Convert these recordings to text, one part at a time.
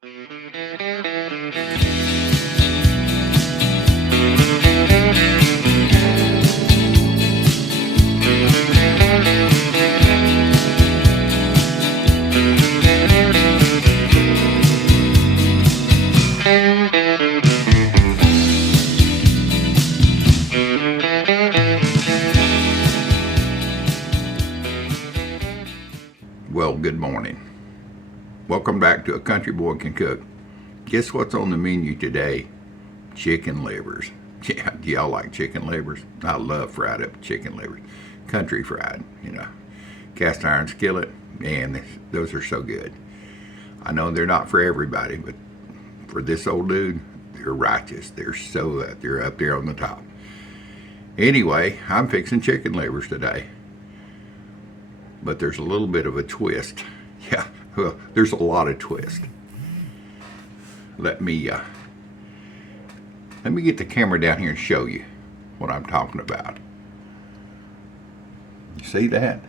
Well, good morning. Welcome back to A Country Boy Can Cook. Guess what's on the menu today? Chicken livers. Yeah, do y'all like chicken livers? I love fried up chicken livers. Country fried, cast iron skillet. Man, those are so good. I know they're not for everybody, but for this old dude, they're righteous. They're up there on the top. Anyway, I'm fixing chicken livers today. But there's a little bit of a twist. Yeah, well, there's a lot of twist. Let me get the camera down here and show you what I'm talking about. You see that?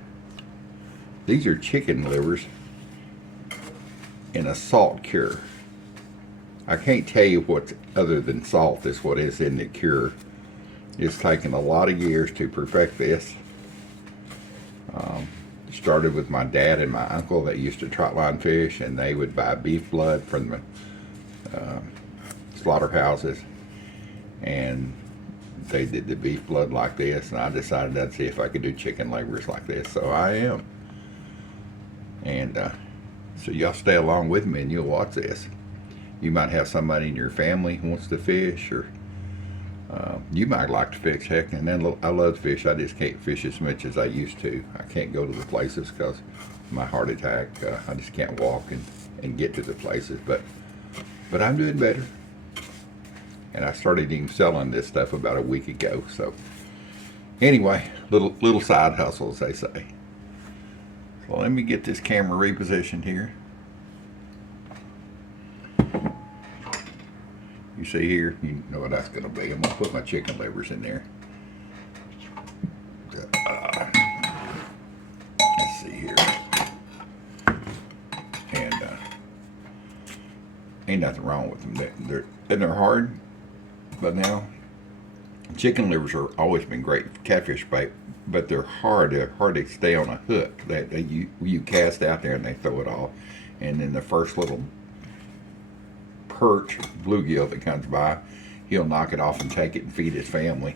These are chicken livers in a salt cure. I can't tell you what's other than salt is what is in the cure. It's taken a lot of years to perfect this. Started with my dad and my uncle that used to trotline fish, and they would buy beef blood from the slaughterhouses, and they did the beef blood like this, and I decided I'd see if I could do chicken livers like this, so I am. And so y'all stay along with me and you'll watch this. You might have somebody in your family who wants to fish, or you might like to fish. Heck, and then I love to fish. I just can't fish as much as I used to. I can't go to the places because my heart attack. I just can't walk and get to the places. But I'm doing better. And I started even selling this stuff about a week ago. So anyway, little side hustles, they say. So let me get this camera repositioned here. You see here, you know what that's going to be. I'm going to put my chicken livers in there. Let's see here. And ain't nothing wrong with them. They're hard, but now chicken livers have always been great catfish bait, but they're hard. They're hard to stay on a hook. You cast out there and they throw it off, and then the first little perch bluegill that comes by, he'll knock it off and take it and feed his family.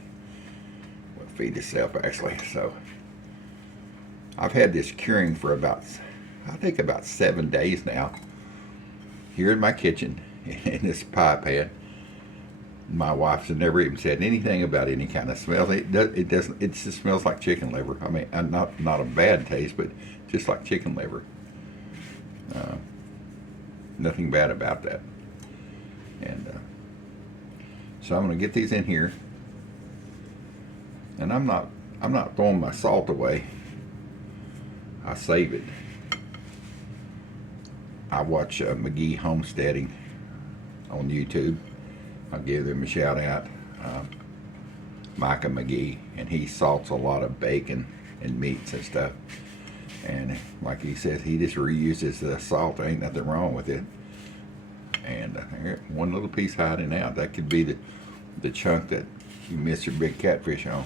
Well, feed himself actually. So I've had this curing for about 7 days now here in my kitchen in this pie pan. My wife's never even said anything about any kind of smell. It doesn't. It just smells like chicken liver. I mean, not a bad taste, but just like chicken liver. Nothing bad about that. And so I'm going to get these in here, and I'm not throwing my salt away. I save it. I watch McGee Homesteading on YouTube. I'll give them a shout out. Micah McGee, and he salts a lot of bacon and meats and stuff. And like he says, he just reuses the salt. There ain't nothing wrong with it. And one little piece hiding out. That could be the chunk that you miss your big catfish on.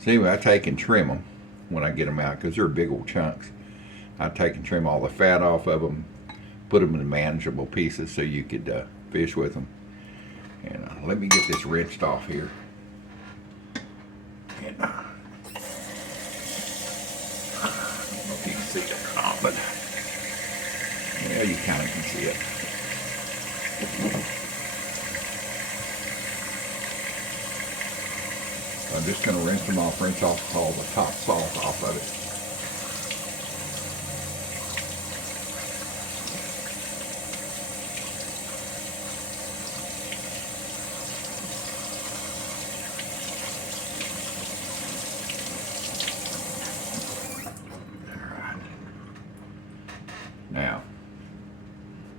So anyway, I take and trim them when I get them out because they're big old chunks. I take and trim all the fat off of them, put them in manageable pieces so you could fish with them. And let me get this rinsed off here. And I don't know if you can see it or not, but yeah, you kind of can see it. I'm just going to rinse them off, rinse off all the top salt off of it. Now,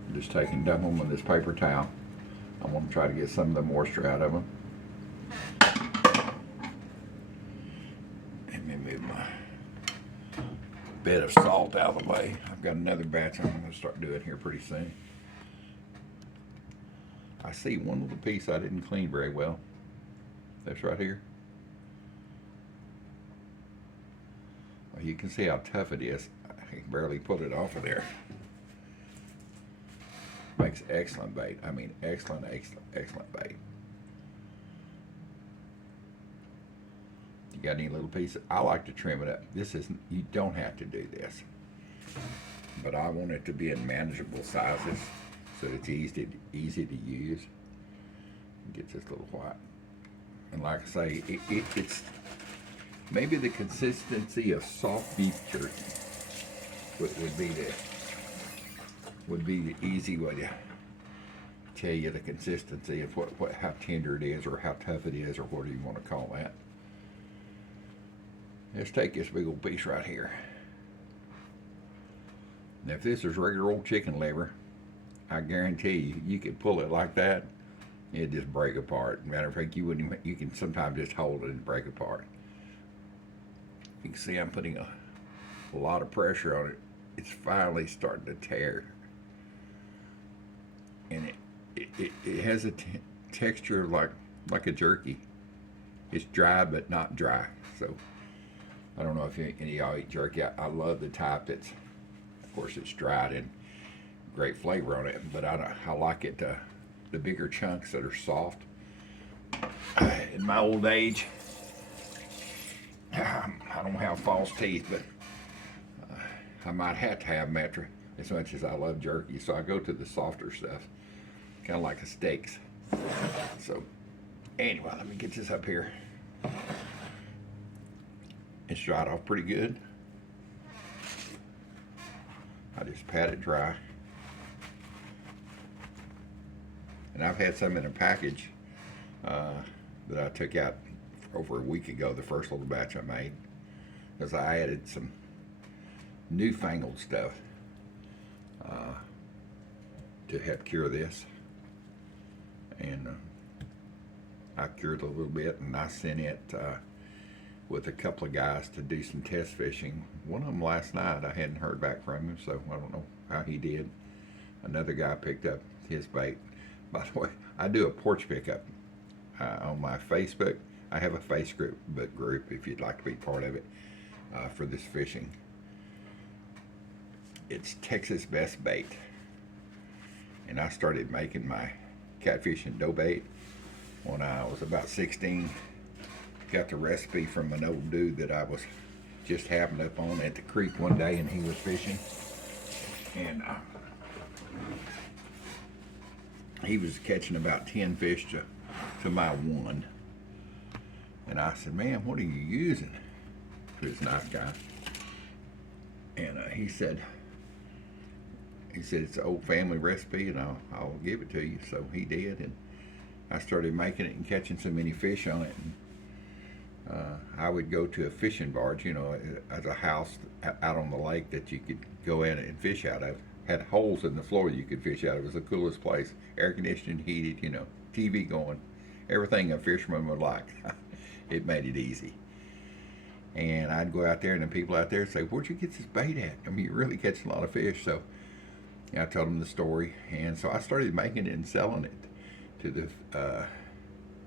I'm just taking dump them with this paper towel. I want to try to get some of the moisture out of them. Let me move my bed of salt out of the way. I've got another batch I'm going to start doing here pretty soon. I see one little piece I didn't clean very well. That's right here. Well, you can see how tough it is. I can barely pull it off of there. Makes excellent bait. I mean, excellent, excellent, excellent bait. You got any little pieces? I like to trim it up. This isn't, you don't have to do this. But I want it to be in manageable sizes so it's easy to use. Get this little white. And like I say, it's maybe the consistency of soft beef jerky would be the easy way to tell you the consistency of how tender it is or how tough it is or whatever you want to call that. Let's take this big old piece right here. Now, if this is regular old chicken liver, I guarantee you could pull it like that, it'd just break apart. Matter of fact, you can sometimes just hold it and break apart. You can see I'm putting a lot of pressure on it. It's finally starting to tear. And it has a texture like a jerky. It's dry but not dry. So I don't know if any of y'all eat jerky. I love the type that's, of course, it's dried and great flavor on it. But I like it the bigger chunks that are soft. In my old age, I don't have false teeth, but I might have to have Metra as much as I love jerky. So I go to the softer stuff, kind of like the steaks. So anyway, let me get this up here. It's dried off pretty good. I just pat it dry. And I've had some in a package that I took out over a week ago, the first little batch I made, because I added some newfangled stuff to help cure this. And I cured a little bit, and I sent it with a couple of guys to do some test fishing. One of them last night, I hadn't heard back from him, so I don't know how he did. Another guy picked up his bait. By the way, I do a porch pickup on my Facebook. I have a Facebook group if you'd like to be part of it for this fishing. It's Texas Best Bait. And I started making my catfish and dough bait when I was about 16. Got the recipe from an old dude that I was just happened up on at the creek one day, and he was fishing. And he was catching about 10 fish to my one. And I said, man, what are you using? He was a nice guy. And he said it's an old family recipe, and I'll give it to you. So he did, and I started making it and catching so many fish on it. And I would go to a fishing barge, as a house out on the lake that you could go in and fish out of. Had holes in the floor you could fish out of. It was the coolest place. Air conditioned, heated, TV going. Everything a fisherman would like. It made it easy. And I'd go out there, and the people out there would say, where'd you get this bait at? I mean, you're really catching a lot of fish. So I told them the story. And so I started making it and selling it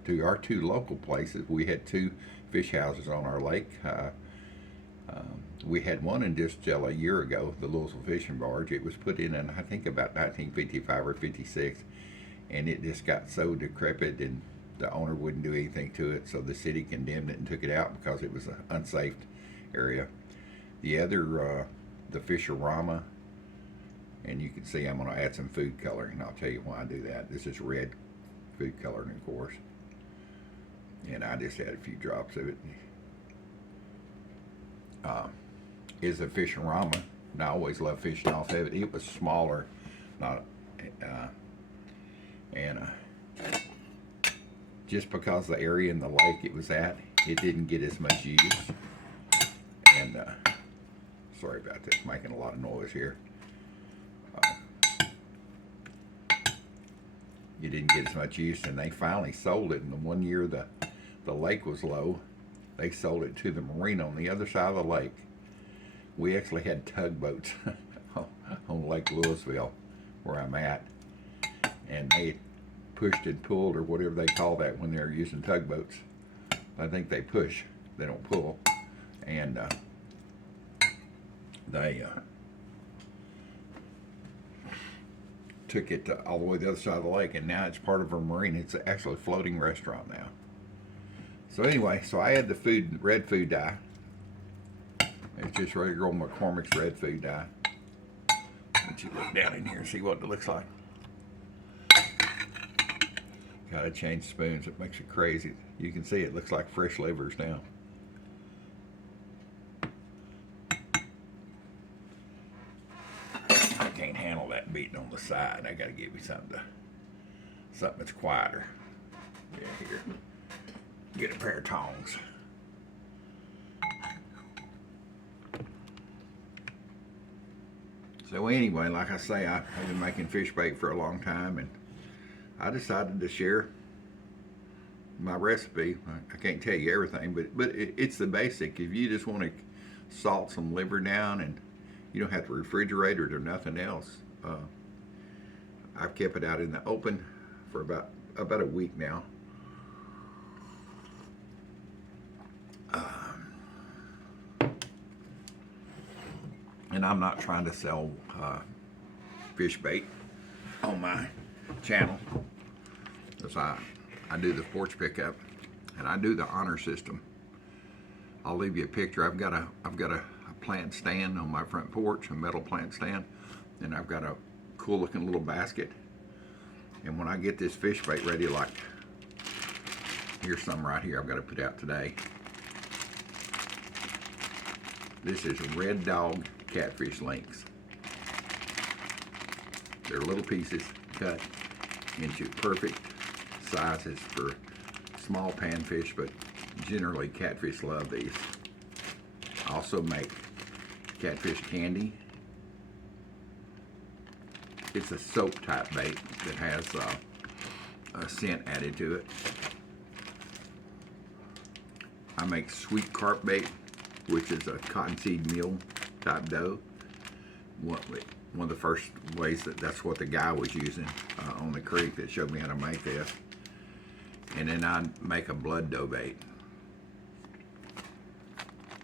to our two local places. We had two fish houses on our lake. We had one in just a year ago, the Louisville Fishing Barge. It was put in I think about 1955 or 56, and it just got so decrepit, and the owner wouldn't do anything to it, so the city condemned it and took it out because it was an unsafe area. The other, the Fisher-Rama, and you can see I'm going to add some food coloring, and I'll tell you why I do that. This is red food coloring, of course, and I just add a few drops of it. Is a Fisher-Rama, and I always love fishing off of it. It was smaller, just because the area in the lake it was at, it didn't get as much use. And sorry about this, making a lot of noise here. You didn't get as much use, and they finally sold it. And the one year the lake was low, they sold it to the marina on the other side of the lake. We actually had tugboats on Lake Louisville, where I'm at, and pushed and pulled, or whatever they call that when they're using tugboats. I think they push, they don't pull. And they took it all the way to the other side of the lake, and now it's part of a marina. It's actually a floating restaurant now. So anyway, so I had the food, red food dye. It's just regular old McCormick's red food dye. Let you look down in here and see what it looks like. Gotta change spoons, it makes it crazy. You can see it looks like fresh livers now. I can't handle that beating on the side. I gotta give you something that's quieter. Yeah, here. Get a pair of tongs. So anyway, like I say, I've been making fish bait for a long time, and I decided to share my recipe. I can't tell you everything, but it's the basic. If you just want to salt some liver down, and you don't have to refrigerate it or nothing else. I've kept it out in the open for about a week now. And I'm not trying to sell fish bait on my channel, because I do the porch pickup and I do the honor system. I'll leave you a picture. I've got a plant stand on my front porch, a metal plant stand, and I've got a cool looking little basket. And when I get this fish bait ready, like here's some right here I've got to put out today. This is Red Dog catfish links. They're little pieces cut into perfect sizes for small panfish, but generally catfish love these. I also make catfish candy. It's a soap type bait that has a scent added to it. I make sweet carp bait, which is a cottonseed meal type dough. One of the first ways that's what the guy was using on the creek that showed me how to make this. And then I make a blood dough bait,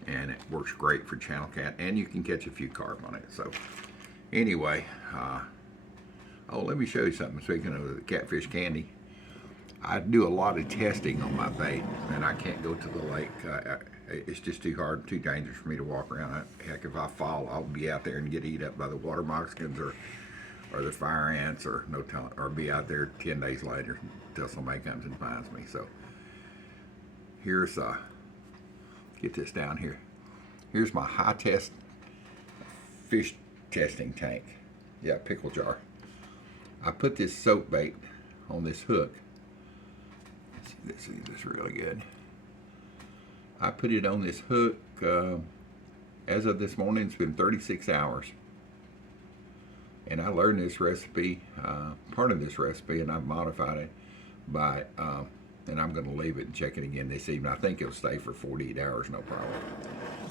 and it works great for channel cat, and you can catch a few carp on it. So anyway, oh, let me show you something. Speaking of the catfish candy, I do a lot of testing on my bait, and I can't go to the lake. It's just too hard, too dangerous for me to walk around. Heck, if I fall, I'll be out there and get eat up by the water moccasins or the fire ants, or no telling, or be out there 10 days later until somebody comes and finds me. So here's get this down here. Here's my high test fish testing tank. Yeah, pickle jar. I put this soap bait on this hook. Let's see this really good. I put it on this hook. As of this morning, it's been 36 hours. And I learned this recipe, part of this recipe, and I've modified it by, and I'm going to leave it and check it again this evening. I think it'll stay for 48 hours, no problem.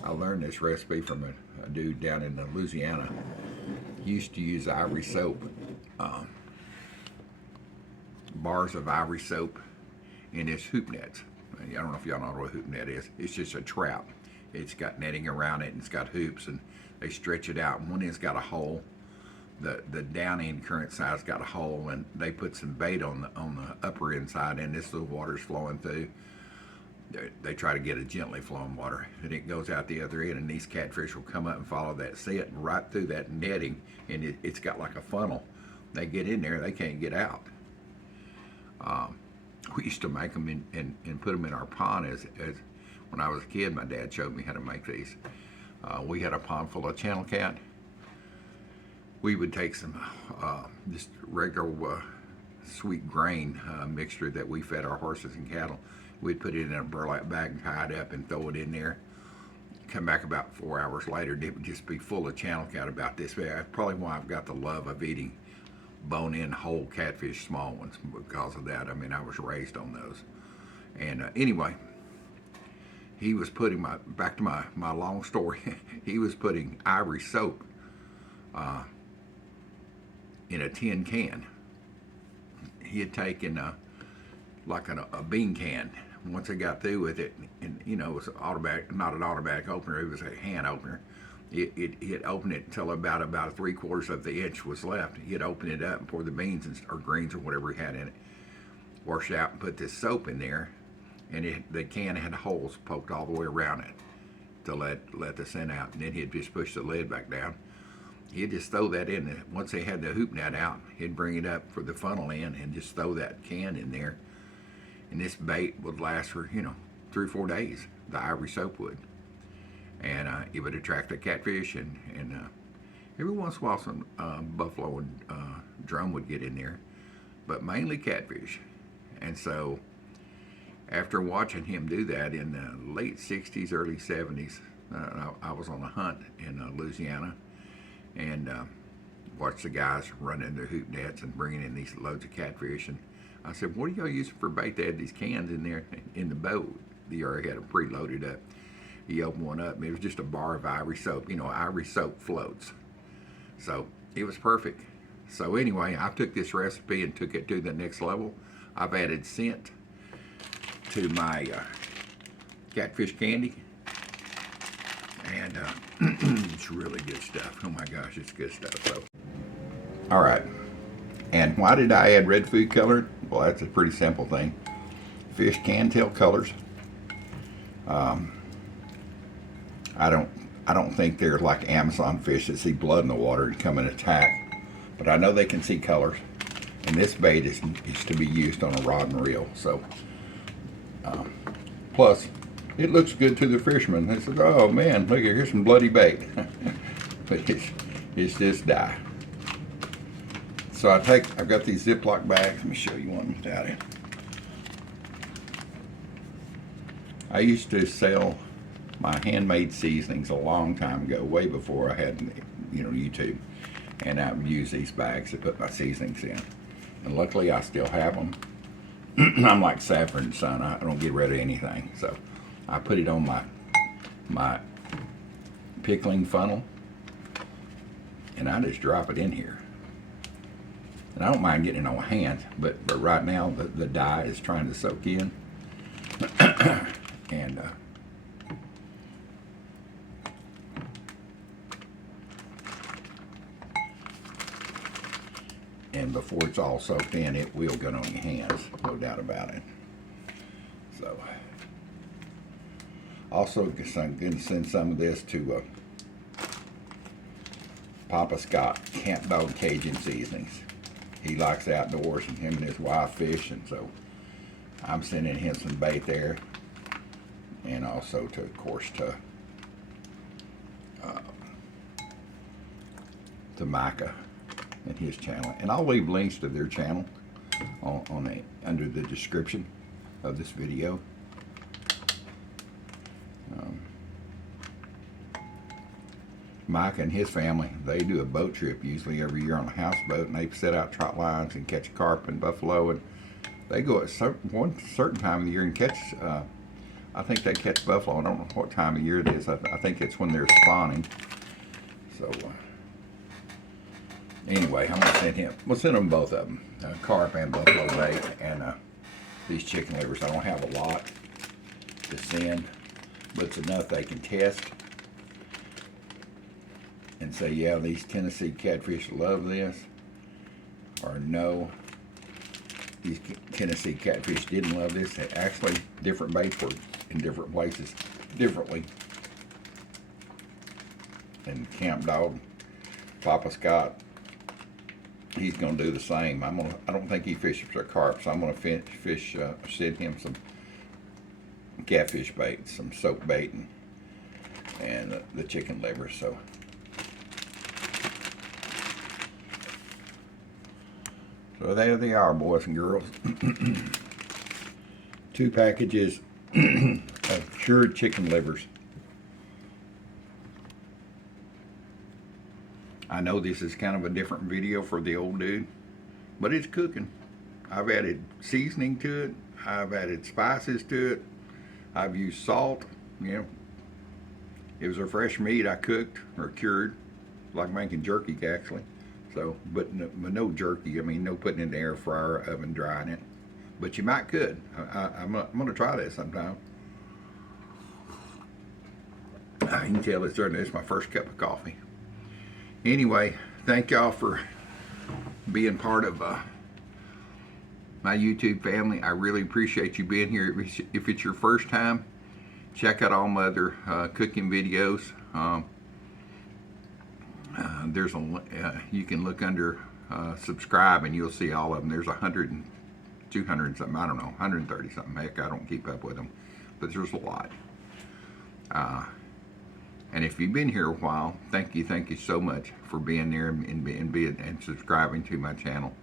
I learned this recipe from a dude down in Louisiana. He used to use ivory soap, bars of ivory soap in his hoop nets. I don't know if y'all know what a hoop net is. It's just a trap. It's got netting around it, and it's got hoops, and they stretch it out. And one end's got a hole. The down end current side's got a hole, and they put some bait on the upper end side, and this little water's flowing through. They try to get a gently flowing water, and it goes out the other end, and these catfish will come up and follow that set right through that netting, and it's got like a funnel. They get in there, they can't get out. We used to make them and put them in our pond as when I was a kid. My dad showed me how to make these. We had a pond full of channel cat. We would take some just regular sweet grain mixture that we fed our horses and cattle. We'd put it in a burlap bag, tie it up, and throw it in there. Come back about 4 hours later, it would just be full of channel cat about this big. That's probably why I've got the love of eating bone-in whole catfish, small ones, because of that. I mean, I was raised on those. And anyway, he was putting back to my long story, he was putting ivory soap in a tin can. he had taken like a bean can. Once I got through with it, and you know, it was automatic, not an automatic opener, it was a hand opener. It opened it until about 3/4 of the inch was left. He'd open it up and pour the beans or greens or whatever he had in it, wash it out, and put this soap in there. And the can had holes poked all the way around it to let the scent out. And then he'd just push the lid back down. He'd just throw that in. Once they had the hoop net out, he'd bring it up for the funnel in and just throw that can in there. And this bait would last for, 3 or 4 days. The ivory soap would. And it would attract the catfish, and every once in a while some buffalo and drum would get in there, but mainly catfish. And so after watching him do that in the late 60s, early 70s, I was on a hunt in Louisiana, and watched the guys running their hoop nets and bringing in these loads of catfish. And I said, what are y'all using for bait? They had these cans in there in the boat. They already had them preloaded up. He opened one up, and it was just a bar of ivory soap. Ivory soap floats. So it was perfect. So anyway, I took this recipe and took it to the next level. I've added scent to my catfish candy, and it's really good stuff. Oh my gosh, it's good stuff. So, all right. And why did I add red food coloring? Well, that's a pretty simple thing. Fish can tell colors. I don't think they're like Amazon fish that see blood in the water and come and attack, but I know they can see colors. And this bait is to be used on a rod and reel. So, plus, it looks good to the fishermen. They said, "Oh man, look, here's some bloody bait," but it's just dye. So I've got these Ziploc bags. Let me show you one without it. I used to sell my handmade seasonings a long time ago, way before I had, YouTube, and I would use these bags to put my seasonings in. And luckily, I still have them. I'm like Sanford and Son. I don't get rid of anything, so I put it on my pickling funnel, and I just drop it in here. And I don't mind getting it on my hands, but right now the dye is trying to soak in, and before it's all soaked in, it will get on your hands, no doubt about it. So, also I'm going to send some of this to Papa Scott, Camp Dog Cajun Seasonings. He likes outdoors, and him and his wife fish, and so I'm sending him some bait there, and also to, of course, to Micah and his channel. And I'll leave links to their channel under the description of this video. Mike and his family, they do a boat trip usually every year on a houseboat, and they set out trot lines and catch carp and buffalo, and they go at one certain time of the year and catch, I think they catch buffalo. I don't know what time of year it is. I think it's when they're spawning. So anyway, I'm going to send him, we'll send them both of them, carp and buffalo bait, and these chicken livers. I don't have a lot to send, but it's enough they can test and say, yeah, these Tennessee catfish love this, or no, these Tennessee catfish didn't love this. Actually, different baits were in different places differently. And Camp Dog, Papa Scott, he's going to do the same. I don't think he fishes for carp, so I'm going to send him some catfish bait, some soap bait, and the chicken liver. So there they are, boys and girls. 2 packages of cured chicken livers. I know this is kind of a different video for the old dude, but it's cooking. I've added seasoning to it. I've added spices to it. I've used salt. It was a fresh meat I cooked or cured, like making jerky actually. So, but no jerky. I mean, no putting it in the air fryer or oven drying it. But you might could. I'm gonna try that sometime. You can tell it's my first cup of coffee. Anyway, thank y'all for being part of my YouTube family. I really appreciate you being here. If it's your first time, check out all my other cooking videos. There's you can look under subscribe and you'll see all of them. There's 100 and 200 and something, I don't know, 130 something. Heck, I don't keep up with them, but there's a lot. And if you've been here a while, thank you so much for being there and subscribing to my channel.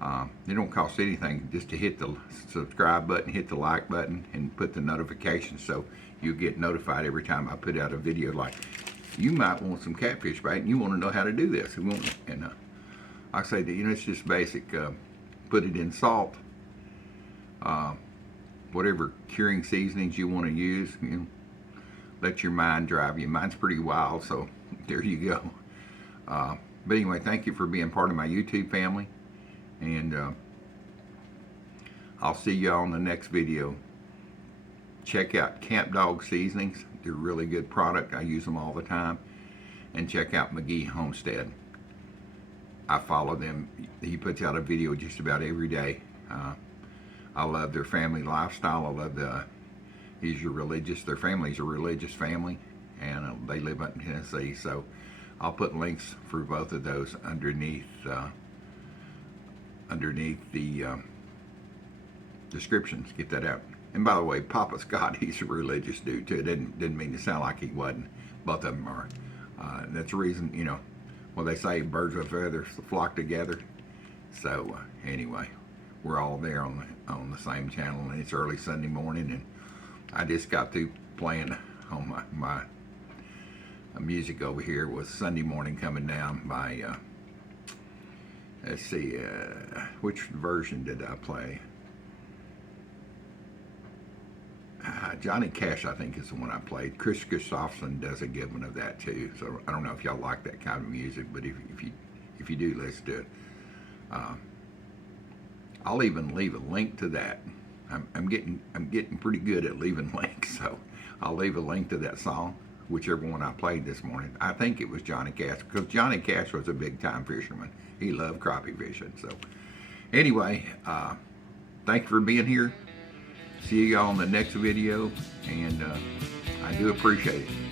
It don't cost anything just to hit the subscribe button, hit the like button, and put the notifications so you get notified every time I put out a video. Like, you might want some catfish bait and you want to know how to do this. And I say that, it's just basic. Put it in salt, whatever curing seasonings you want to use. Let your mind drive you. Mine's pretty wild, so there you go. But anyway, thank you for being part of my YouTube family. And I'll see y'all in the next video. Check out Camp Dog Seasonings. They're a really good product. I use them all the time. And check out McGee Homestead. I follow them. He puts out a video just about every day. I love their family lifestyle. I love their family's a religious family, and they live up in Tennessee. So I'll put links for both of those underneath the descriptions. Get that out. And by the way, Papa Scott, he's a religious dude too. Didn't mean to sound like he wasn't. Both of them are. That's the reason, they say birds of a feather flock together. So anyway, we're all there on the same channel, and it's early Sunday morning, and I just got through playing on my music over here with Sunday Morning Coming Down by let's see, which version did I play? Johnny Cash, I think, is the one I played. Chris Christopherson does a good one of that too. So I don't know if y'all like that kind of music, but if you do, let's do it. I'll even leave a link to that. I'm getting pretty good at leaving links, so I'll leave a link to that song, whichever one I played this morning. I think it was Johnny Cash, because Johnny Cash was a big time fisherman. He loved crappie fishing. So anyway, thank you for being here. See y'all in the next video, and I do appreciate it.